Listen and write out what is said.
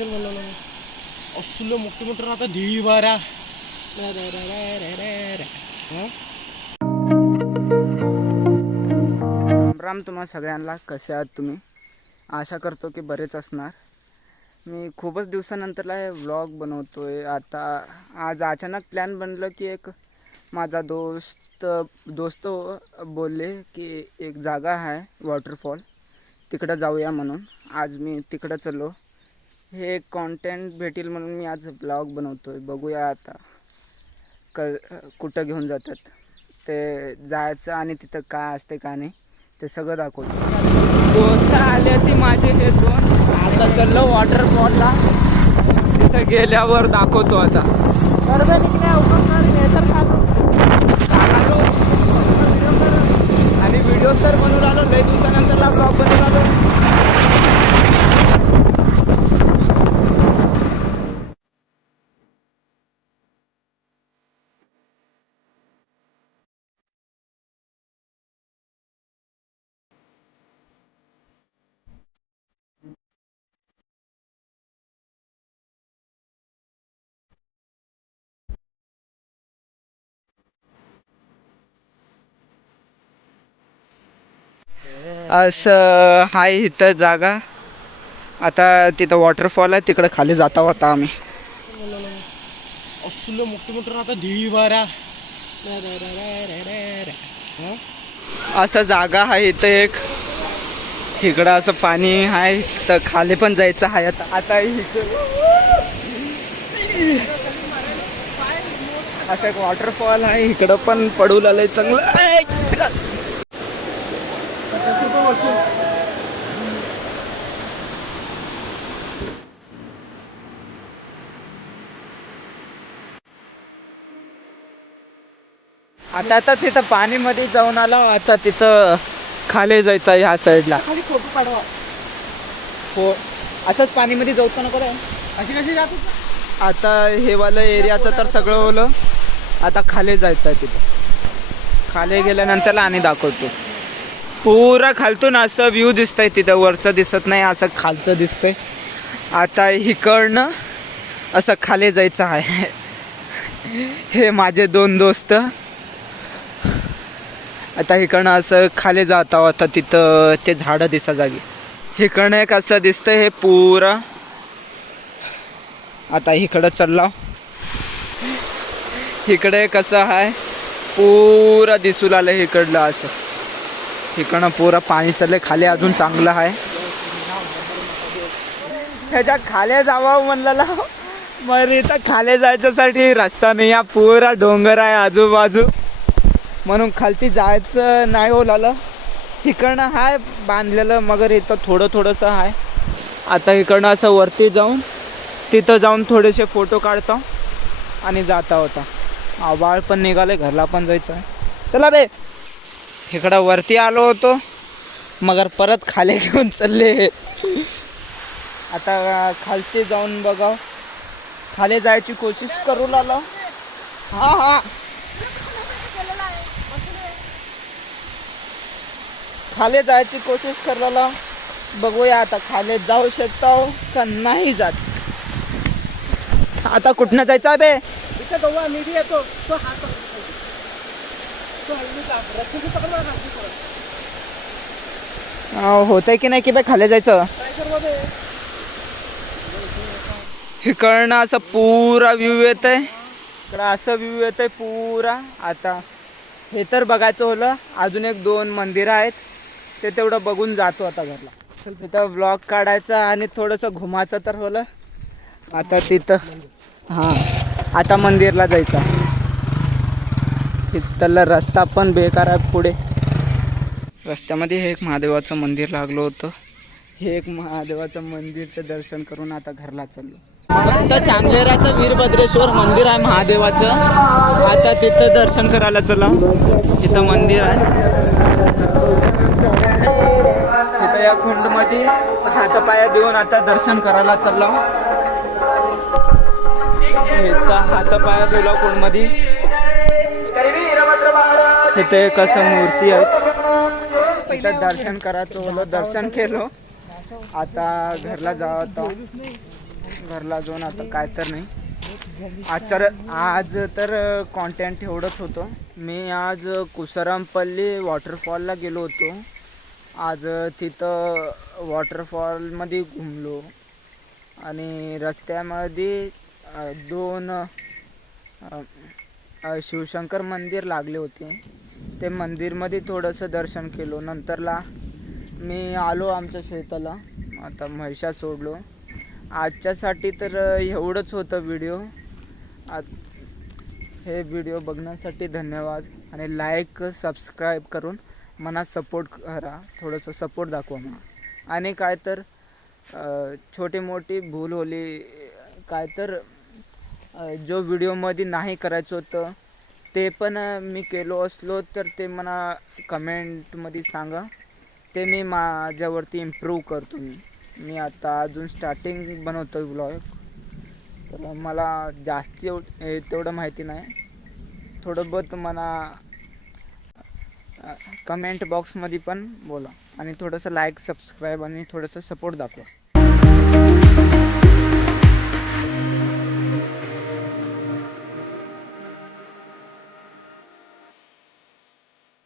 असलं मोठे मोठं आता धी बारा राम तुम्हा सगळ्यांना कसे आहात तुम्ही. आशा करतो की बरेच असणार. मी खूपच दिवसानंतरला हे व्लॉग बनवतोय. आता आज अचानक प्लॅन बनलं की एक माझा दोस्त बोलले की एक जागा आहे वॉटरफॉल, तिकडं जाऊया म्हणून. आज मी तिकडं चाललो. हे एक कॉन्टेंट भेटेल म्हणून मी आज ब्लॉग बनवतोय. बघूया आता कुठं घेऊन जातात ते, जायचं आणि तिथं काय असते का नाही ते सगळं दाखवतो. दोस्त आले ती माझे हे दोन. आता चाललो वॉटरफॉलला. तिथं गेल्यावर दाखवतो. आता आणि व्हिडिओ तर बनवून आलो. लई दिवसानंतरला ब्लॉग बनवून आलो. असं हाय इथं जागा. आता तिथं वॉटरफॉल आहे, तिकडे खाली जाता होता आम्ही. असलं मोठे मोठं आता धी बारा असं जागा आहे इथं एक. इकडं असं पाणी आहे, तर खाली पण जायचं आहे. आता असं एक वॉटरफॉल आहे. इकडं पण पडू लागलंय चांगलं. आता तिथं पाणी मध्ये जाऊन आलो. आता तिथं खाली जायचं ह्या साईडला. खाली फोटो काढवा. हो, असंच पाणी मध्ये जाऊ नको रे. अशी कशी जात आता हे वालं एरियाचं तर सगळं ओलं. आता खाली जायचं आहे. तिथं खाली गेल्यानंतर आणि दाखवतो. पुरा खालतून असं व्ह्यू दिसतंय. तिथं वरचं दिसत नाही, असं खालचं दिसतंय. आता इकडनं असं खाली जायचं आहे. हे माझे दोन दोस्त. आता इकडनं असं खाली जाता होता. तिथं ते झाडं दिसा जागी. इकडनं एक असं दिसतंय हे पुरा. आता इकडं चालला. इकडे कसं आहे पुरा दिसू लागलं इकडलं. असं इकडनं पुरा पाणी चाललंय खाली. अजून चांगलं आहे. ह्याच्या खाली जावं म्हणलं मग इथं खाली जायच्यासाठी रस्ता नाही. हा पुरा डोंगर आहे आजूबाजू, म्हणून खालती जायचं नाही होलं. इकडनं हाय बांधलेलं, मगर इथं थोडंसं आहे. आता इकडनं असं वरती जाऊन तिथं जाऊन थोडेसे फोटो काढतो आणि जाता होता. आवाळ पण निघाले, घरला पण जायचं आहे. चला बे. इकडं वरती आलो होतो, मगर परत खाली घेऊन चालले. आता खालती जाऊन बघाव. खाली जायची कोशिश करू लागलो. हा खाली जायची कोशिश करायला. बघूया आता खाली जाऊ शकतो का नाही जात. आता कुठनं जायचं बे. इथं गव्हा मी बी येतो. तो हात होतंय की नाही की बे खाली जायचं. इकडनं असं पुरा व्ह्यू येत आहे. इकडं असं व्ह्यू येत आहे पुरा. आता हे तर बघायचं होलं. अजून एक दोन मंदिरं आहेत, ते तेवढं बघून जातो आता घरला. तिथं ब्लॉग काढायचा आणि थोडंसं घुमायचं तर होलं. आता तिथं आता मंदिरला जायचं. तिथला रस्ता पण बेकार आहे. पुढे रस्त्यामध्ये हे एक महादेवाचं मंदिर लागलं होतं. हे एक महादेवाचं मंदिरचं दर्शन करून आता घरला चाललो. इथं चांगलेराचं वीरभद्रेश्वर मंदिर आहे महादेवाचं. आता तिथं दर्शन करायला चला. इथं मंदिर आहे. इथं या कुंडमध्ये हातपाया देऊन आता दर्शन करायला चाललो. इथं हातपाया दिला कुंडमध्ये. इथे कसं मूर्ती आहे. इथं दर्शन करायचं होलं, दर्शन केलं. आता घरला जातो. घरला जाऊन आता काय तर नाही. आज तर कॉन्टेंट एवढंच होतं. मी आज कुसरामपल्ली वॉटरफॉलला गेलो होतो. आज तिथं वॉटरफॉलमध्ये घुमलो आणि रस्त्यामध्ये दोन शिवशंकर मंदिर लागले होते. ते मंदिरमध्ये थोडंसं दर्शन केलं. नंतरला मी आलो आमच्या शेताला. आता म्हैसा सोडलो. आजच्यासाठी तर एवढंच होतं व्हिडिओ. हे व्हिडिओ बघण्यासाठी धन्यवाद आणि लाईक सबस्क्राईब करून मला सपोर्ट करा. थोडंसं सपोर्ट दाखवा मला. आणि काय तर छोटी मोठी भूल होली काय तर जो व्हिडिओमध्ये नाही करायचं होतं ते पण मी केलो असलो तर ते मला कमेंटमध्ये सांगा. ते मी माझ्यावरती इम्प्रूव्ह करतो. मी आता अजून स्टार्टिंग बनवतो व्लॉग. तर मला जास्त तेवढं माहिती नाही. थोडं बहुत मला कमेंट बॉक्समध्ये पण बोला आणि थोडंसं लाईक सबस्क्राईब आणि थोडंसं सपोर्ट दाखवा.